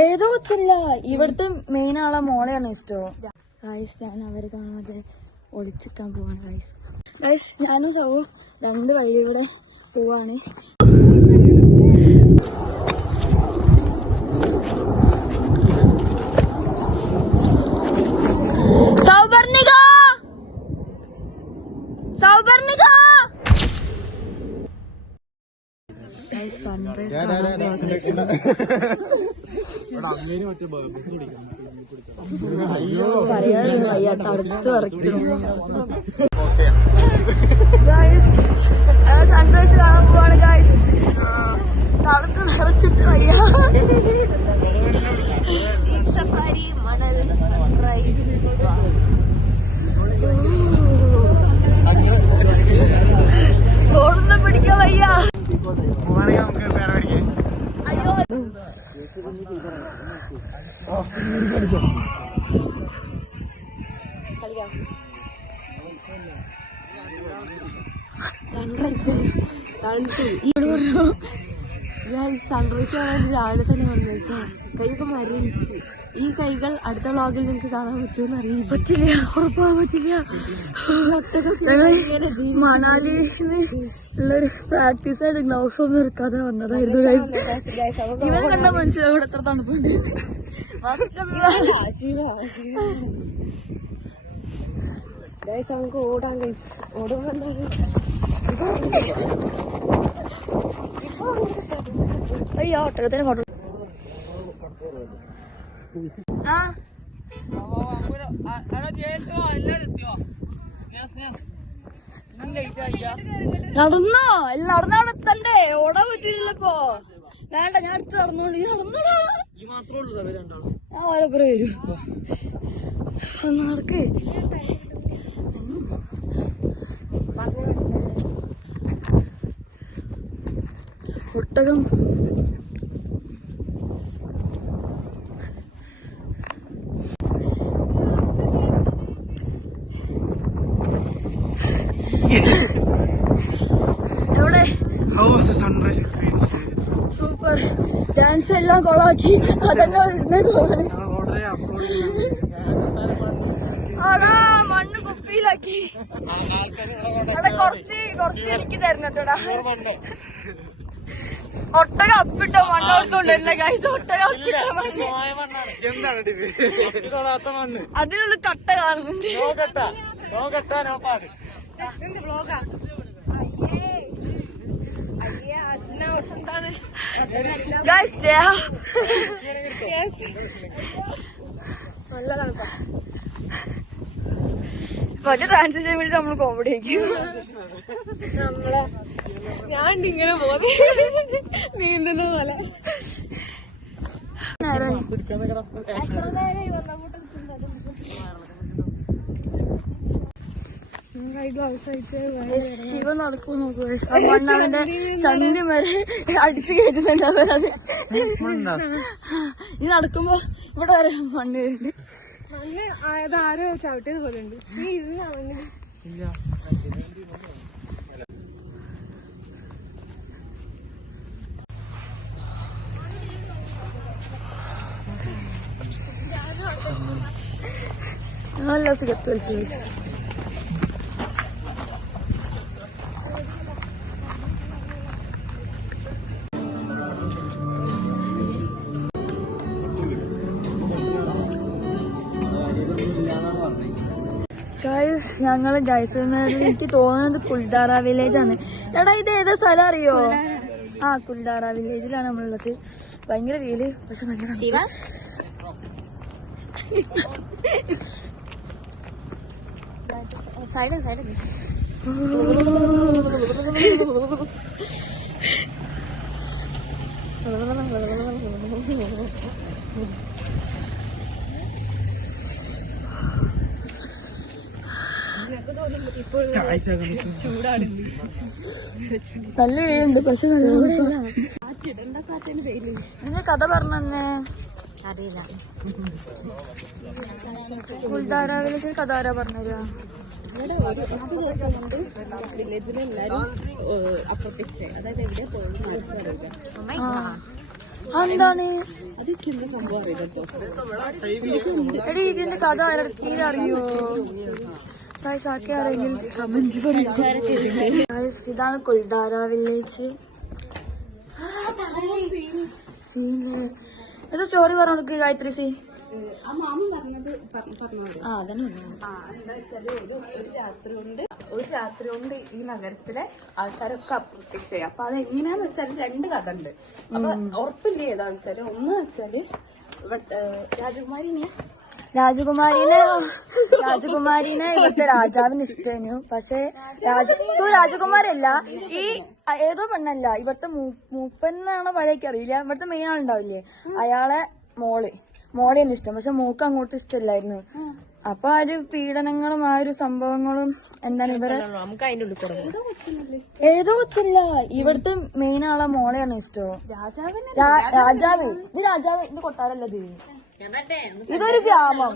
ഏതോ വെച്ചില്ല, ഇവിടുത്തെ മെയിൻ ആളെ മോളെയാണ് ഇഷ്ടം. ഗൈസ് ഞാൻ അവരെ കാണാതെ ഒളിച്ചിക്കാൻ പോവാണ്. ഗൈസ് ഞാനും സൗവും 2 വഴിയൂടെ പോവാണ്. സൺറൈസ് പറയാനില്ല, വയ്യ, തടുത്ത് വരയ്ക്കണം. സൺറൈസ് കാണാൻ പോവാണ് ഗൈസ്. തടുത്ത് നിറച്ചിട്ട് വയ്യ. സഫാരി മണൽ സൺറൈസ്. ഓടുന്ന പിടിക്കാൻ വയ്യ. അയ്യോ സൺറൈസ് ഗൈസ് കണ്ടു. സൺറൈസ് കാണാൻ രാവിലെ തന്നെ വന്നേക്കാം. കൈയൊക്കെ മരവിച്ച്. ഈ കൈകൾ അടുത്ത വ്ളോഗിൽ നിങ്ങൾക്ക് കാണാൻ പറ്റുമെന്ന് അറിയില്ല. പറ്റില്ല, ഉറപ്പാൻ പറ്റില്ല. മണാലിയിലുള്ളൊരു പ്രാക്ടീസ് ആയിട്ട് ഗ്ലൗസ് ഒന്നും എടുക്കാതെ വന്നതായിരുന്നു. ഇവരെ കണ്ട മനുഷ്യരോട് എത്ര തണുപ്പുണ്ട്. നമുക്ക് ഓടാൻ കഴിച്ചു. ഓടുമ്പോ അയ്യോ ഓട്ടത്തിന് ഫോട്ടോ. നടന്നോ? നടന്നവിടെ എത്തണ്ടേ? ഓടാൻ പറ്റില്ലപ്പോ. വേണ്ട, ഞാൻ അടുത്ത് നടന്നോളൂ. നടന്നോടാ, ഞാൻ ഓരോപ്പുറം വരൂ. നടക്ക്. ഒട്ടകം എവിടെ? സൂപ്പർ. ഡാൻസ് എല്ലാം കൊളാക്കി. അതെന്നെ അടാ മണ്ണ് കുപ്പിയിലാക്കി. അവിടെ കുറച്ച് എനിക്ക് തരണട്ടോടാ. ഒട്ടകം അപ്പിട്ട മണ്ണോർത്തോണ്ടിരുന്ന ഗൈസ്. ഒട്ടകം അപ്പിട്ട മണ്ണ്. അതിനുള്ള കട്ട കാണുന്നുണ്ട്. നല്ല തണുപ്പാ. മറ്റേ ഡാൻസ് ചെയ്യാൻ വേണ്ടി നമ്മള് കോമഡി ആയിരിക്കും. നമ്മളെ ഞാൻ ഇങ്ങനെ പോകുന്നു നീന്തുന്ന പോലെ. ശിവ നടക്കും നോക്കൂ. മണ്ണവന്റെ ചന്തി വരെ അടിച്ചു കയറ്റുന്നുണ്ട്. അവരത് ഈ നടക്കുമ്പോ ഇവിടെ വരെ മണ്ണ് വരുന്നുണ്ട്. മണ്ണ് ആരോ ചവിട്ടിയത് പോലെ ഉണ്ട്. നല്ല സുഖത്ത് വലിച്ചു. ഞങ്ങള് ജൈസൽമേറിൽ എനിക്ക് തോന്നുന്നത് കുൽദാറ വില്ലേജ് ആണ്. എടാ ഇത് ഏതാ സ്ഥലം അറിയോ? കുൽദാറ വില്ലേജിലാണ് നമ്മളുള്ളത്. ഭയങ്കര വെയില്, പക്ഷെ ഭയങ്കര സൈഡ് നല്ല വെയിലുണ്ട്, പക്ഷെ ഇതിന്റെ കഥ പറഞ്ഞേ അറിയില്ല. കുൽദാറ വില്ലേജിന് കഥ ആരാ പറഞ്ഞുതരാ? എന്താണ് എടി ഇതിന്റെ കഥ ആരെങ്കിലും അറിയോ? ആരെങ്കിലും കമന്റ് ഇതാണ് കുൽദാര വില്ലേജ്. സീന് ഇത് സ്റ്റോറി പറഞ്ഞു ഗായത്രി സീ. ഒരു രാത്രി കൊണ്ട് ഈ നഗരത്തിലെ ആൾക്കാരൊക്കെ അപ്രത്യക്ഷ ചെയ്യാം. അപ്പൊ അത് എങ്ങനെയാന്ന് വെച്ചാല് 2 കഥ ഉണ്ട്. അപ്പൊ ഉറപ്പില്ല ഏതാന്ന് വെച്ചാല്, ഒന്ന് വെച്ചാല് രാജകുമാരിനെ ഇവിടുത്തെ രാജാവിന് ഇഷ്ടമായിരുന്നു. പക്ഷെ രാജകുമാരല്ല, ഈ ഏതോ പെണ്ണല്ല, ഇവിടുത്തെ മൂപ്പനാണോ പഴയൊക്കെ അറിയില്ല. ഇവിടുത്തെ മെയിൻ ആളുണ്ടാവില്ലേ, അയാളെ മോളെയാണ് ഇഷ്ടം. പക്ഷെ മൂക്ക് അങ്ങോട്ട് ഇഷ്ടമില്ലായിരുന്നു. അപ്പൊ ആ ഒരു പീഡനങ്ങളും ആ ഒരു സംഭവങ്ങളും എന്താണ് ഇവരെ ഏതോ വെച്ചില്ല. ഇവിടുത്തെ മെയിൻ ആളെ മോളെയാണ് ഇഷ്ടം. രാജാവ് ഇത് കൊട്ടാരല്ലത്, ഇതൊരു ഗ്രാമം.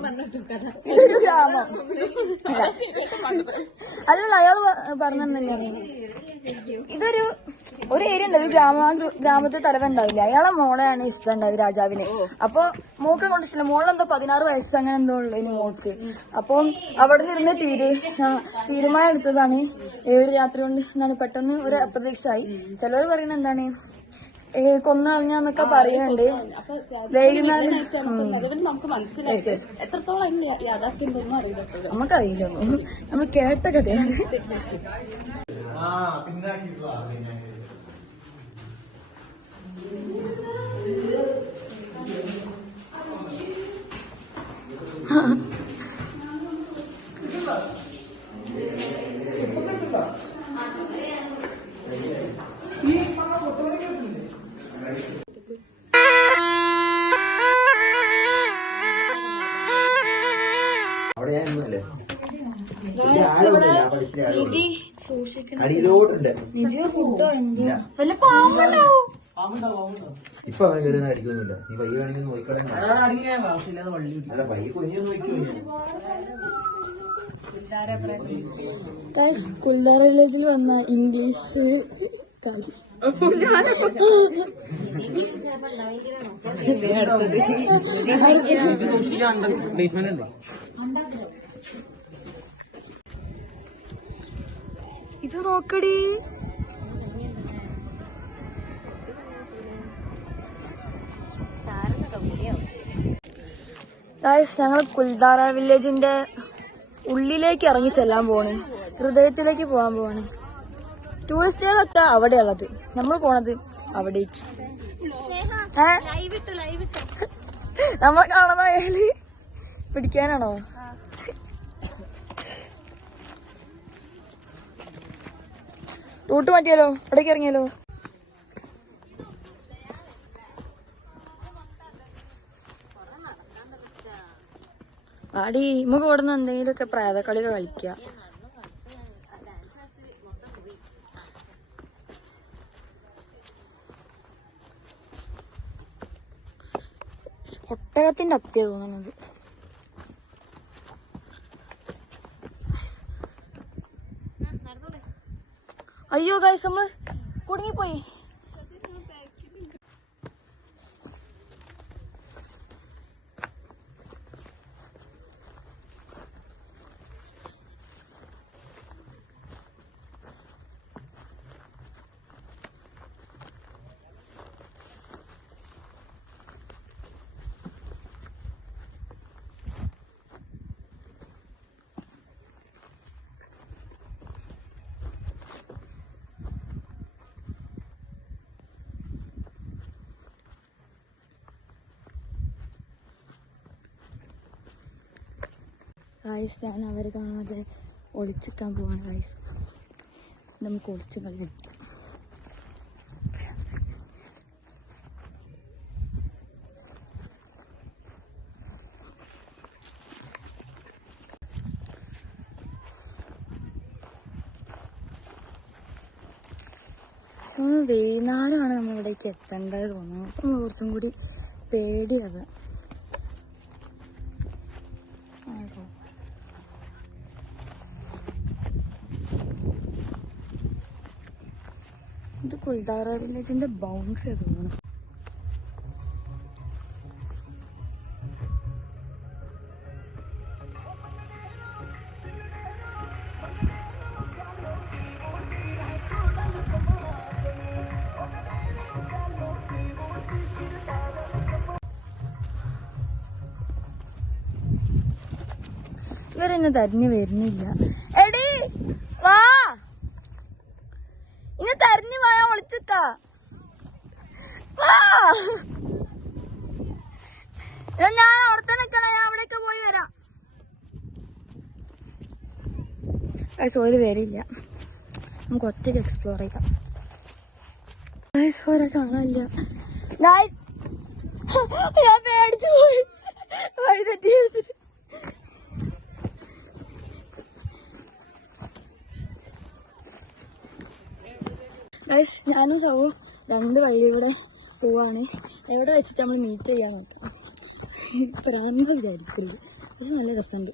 അല്ലല്ല, അയാൾ പറഞ്ഞത് തന്നെയാണ്. ഒരു ഏരിയ ഉണ്ട്, ഒരു ഗ്രാമത്തിൽ തലവൻ ഉണ്ടാവില്ല, അയാളെ മോളെയാണ് ഇഷ്ടം ഉണ്ടാവും രാജാവിന്. അപ്പൊ മോക്ക് കൊണ്ട് ഇഷ്ടമില്ല. മോളെന്തോ 16 വയസ്സ് അങ്ങനെ എന്തോ ഉള്ളു ഇനി മോൾക്ക്. അപ്പം അവിടെ നിന്ന് തീരുമാനം എടുത്തതാണ് 7 രാത്രി കൊണ്ട് എന്താണ് പെട്ടെന്ന് ഒരു അപ്രതീക്ഷയായി. ചിലർ പറയുന്നത് എന്താണ് കൊന്നു കളഞ്ഞാന്നൊക്കെ പറയുന്നുണ്ട്. വൈകുന്നേരം നമുക്കറിയില്ല, നമ്മൾ കേട്ട കഥയാണ്. ഇപ്പൊ അങ്ങനെ കയറുന്ന അടിക്കൊന്നുമില്ല. നീ പയ്യ വേണമെങ്കിൽ നോക്കിക്കളയാ. പയ്യ കുഞ്ഞൊന്നും നോക്കില്ല. കുൽദാര വില്ലേജിൽ വന്ന ഇംഗ്ലീഷ് ഇത് നോക്കടി. ഞങ്ങൾ കുൽദാര വില്ലേജിന്റെ ഉള്ളിലേക്ക് ഇറങ്ങി ചെല്ലാൻ പോണ്, ഹൃദയത്തിലേക്ക് പോകാൻ പോവാണ്. ടൂറിസ്റ്റുകളൊക്കെ അവിടെയുള്ളത്, നമ്മൾ പോണത് അവിടേക്ക്. നമ്മളെ കാണുന്ന അയാള് പിടിക്കാനാണോ? റൂട്ട് മാറ്റിയാലോ, അവിടേക്ക് ഇറങ്ങിയാലോ? ആടി നമുക്ക് ഇവിടെ നിന്ന് എന്തെങ്കിലുമൊക്കെ പ്രേതക്കളികൾ കളിക്കാം. ഒട്ടകത്തിന്റെ അപ്പിയാ തോന്നുന്നത്. അയ്യോ ഗൈസ്, നമ്മള് കുടുങ്ങിപ്പോയി. ഗൈസ്, ഞാൻ അവരെ കാണാതെ ഒളിച്ചിക്കാൻ പോവാണ്. ഗൈസ്, നമുക്ക് ഒളിച്ച് കളി. വൈകുന്നേരമാണ് നമ്മളിവിടേക്ക് എത്തേണ്ടത് തോന്നുന്നു. അപ്പം കുറച്ചും കൂടി പേടിയാകാം. ഇത് കുൽദാര വില്ലേജിന്റെ ബൗണ്ടറി തോന്നുന്നു. ഇവരെന്നെ തെരഞ്ഞു വരുന്നില്ല. എടി വാ, ഇന്നെ തെരഞ്ഞു പോയാ ഒളിച്ചിക്കാ. ഞാൻ അവിടത്തെ നിക്കണേ, ഞാൻ അവിടെയൊക്കെ പോയി വരാം. ഓര് വരില്ല, നമുക്ക് ഒറ്റയ്ക്ക് എക്സ്പ്ലോർ ചെയ്യാം. ഓരെ കാണാനില്ല. ഞാൻ പേടിച്ചു പോയി, വഴി തെറ്റി. ഞാനും സൗവും 2 വഴിയിലൂടെ പോവാണ്. എവിടെ വെച്ചിട്ട് നമ്മൾ മീറ്റ് ചെയ്യാൻ നോക്കാം. പ്രാന്ത വിചാരിക്കരുത്, പക്ഷെ നല്ല രസമുണ്ട്.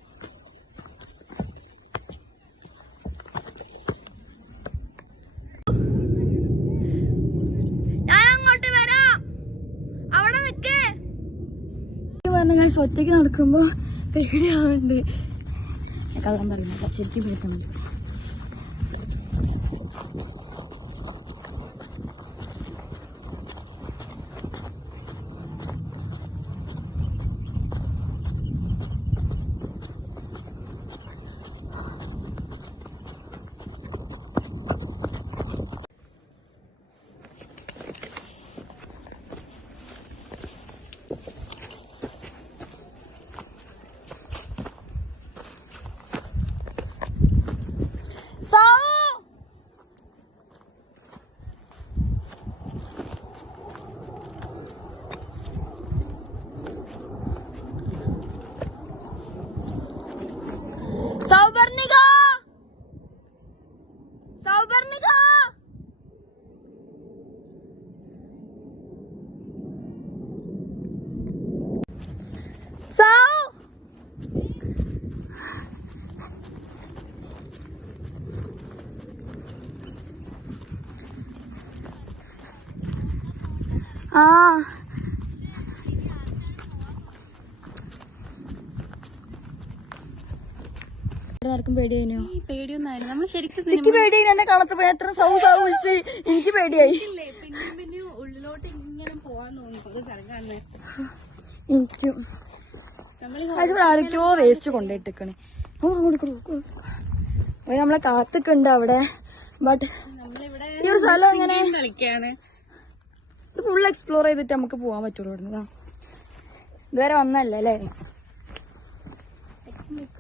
ഞാൻ അങ്ങോട്ട് വരാം, അവിടെ നിക്കേ പറഞ്ഞ. ഞാൻ ഒറ്റയ്ക്ക് നടക്കുമ്പോ പേടിയാവുന്നുണ്ട്. കള്ളം പറയുന്നില്ല, ശരിക്കും പേടിക്കുന്നുണ്ട്. സൗപർണിക, സൗപർണിക, സൗ. ആ നടക്കും. പേടിയായിനോ? പേടിയൊന്നായിരുന്നു. നമ്മൾ ശരിക്കും പേടിയായി. എന്നെ കാണത്ത് പോയി എത്ര സൗ വിളിച്ച് എനിക്ക് പേടിയായി. പിന്നെ ഉള്ളിലോട്ട് ഇങ്ങനെ പോവാൻ തോന്നുന്നു. എനിക്കും ആരൊക്കെയോ വേസ്റ്റ് കൊണ്ടിട്ടേക്കണേ. നമ്മളെ കാത്തൊക്കെയുണ്ട് അവിടെ. ബട്ട് ഈ ഒരു സ്ഥലം എങ്ങനെ ഇത് ഫുൾ എക്സ്പ്ലോർ ചെയ്തിട്ട് നമുക്ക് പോവാൻ പറ്റുള്ളൂ. ഇവിടുന്ന് ഇതുവരെ വന്നല്ലേ അല്ലേ.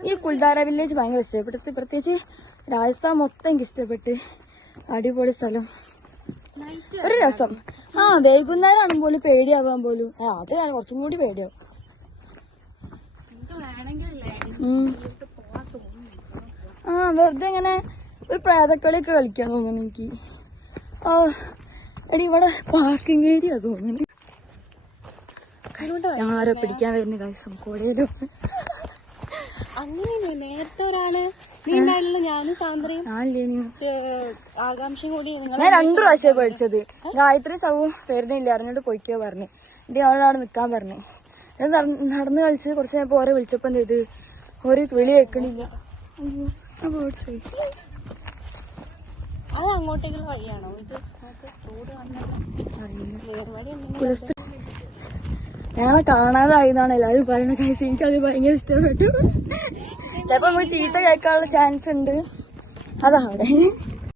ഈ കുൽദാര വില്ലേജ് ഭയങ്കര ഇഷ്ടപ്പെട്ടു. പ്രത്യേകിച്ച് രാജസ്ഥാൻ മൊത്തം എനിക്ക് ഇഷ്ടപ്പെട്ട്. അടിപൊളി സ്ഥലം, ഒരു രസം. വൈകുന്നേരം ആണെങ്കിലും പേടിയാവാൻ പോലും. അത് കുറച്ചും കൂടി പേടിയാവും. വെറുതെ ഇങ്ങനെ ഒരു പ്രേതക്കളിയൊക്കെ കളിക്കാൻ തോന്നുന്നു എനിക്ക്. എടി ഇവിടെ പാർക്കിംഗ് ഏരിയ തോന്നുന്നു. ഞങ്ങളാരോ പിടിക്കാൻ വരുന്ന കാര്യം കൂടെയല്ലോ. അങ്ങനെ നേരത്തെ ഒരാള് ഞാനും സാന്ദ്രയും ആകാംക്ഷയും കൂടി ഞാൻ 2 പ്രാവശ്യം പഠിച്ചത്. ഗായത്രി സൗവും പേരിനില്ല അറിഞ്ഞിട്ട് പൊയ്ക്കോ പറഞ്ഞു. എന്റെ അവളവിടെ നിക്കാൻ പറഞ്ഞു. നടന്ന് കളിച്ച് കുറച്ച് നേരം ഓരോ വിളിച്ചപ്പോ എന്ത് ചെയ്ത് ഒരു വിളി കേൾക്കണില്ല. അത് അങ്ങോട്ടേക്കുള്ള വഴിയാണോ ഇത്? ഞങ്ങളെ കാണാതായിന്നാണ് എല്ലാവരും പറയുന്ന കാര്യം. എനിക്കത് ഭയങ്കര ഇഷ്ടപ്പെട്ടു. ചിലപ്പോ നമുക്ക് ചീത്ത കേൾക്കാനുള്ള ചാൻസ് ഉണ്ട്. അതാ അവിടെ